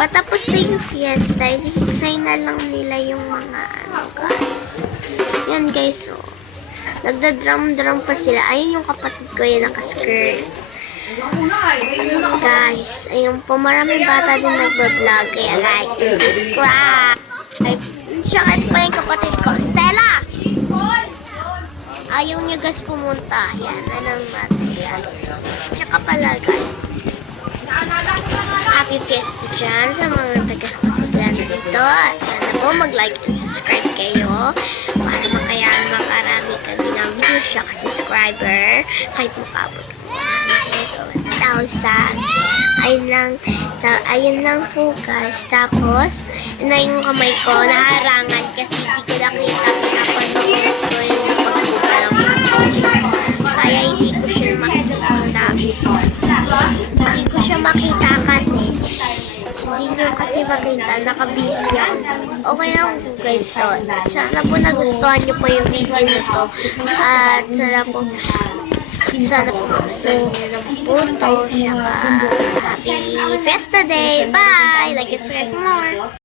Patapos na yung fiesta, hinihintay na lang nila yung mga guys. Yan guys, oh. Nagda-drum-drum pa sila. Ayun yung kapatid ko yung nakaskirt. Guys, ayun po, maraming bata din nag-vlog. Kaya like and subscribe. Ay, syakit pa yung kapatid ko. Stella! Ayaw nyo guys pumunta. Yan, anong natin guys. Tsaka pala guys. Happy Fiesta dyan sa mga taga-kasigan dito. At sana po mag-like and subscribe kayo para makarami kami ng views siya subscriber kahit makabot 1,000. Ayun lang po guys. Tapos, yun na yung kamay ko naharangan kasi hindi ko nakita pinapanood ko yung pagbuka ng kaya hindi ko siya makita. Hindi ko siya makita kasi hindi nyo kasi makita, nakabisi ako. Okay lang po guys to. Sana po nagustuhan nyo po yung video na to. At sana po magustuhan nyo ng puto. Happy Fiesta Day! Bye! Like and subscribe for more!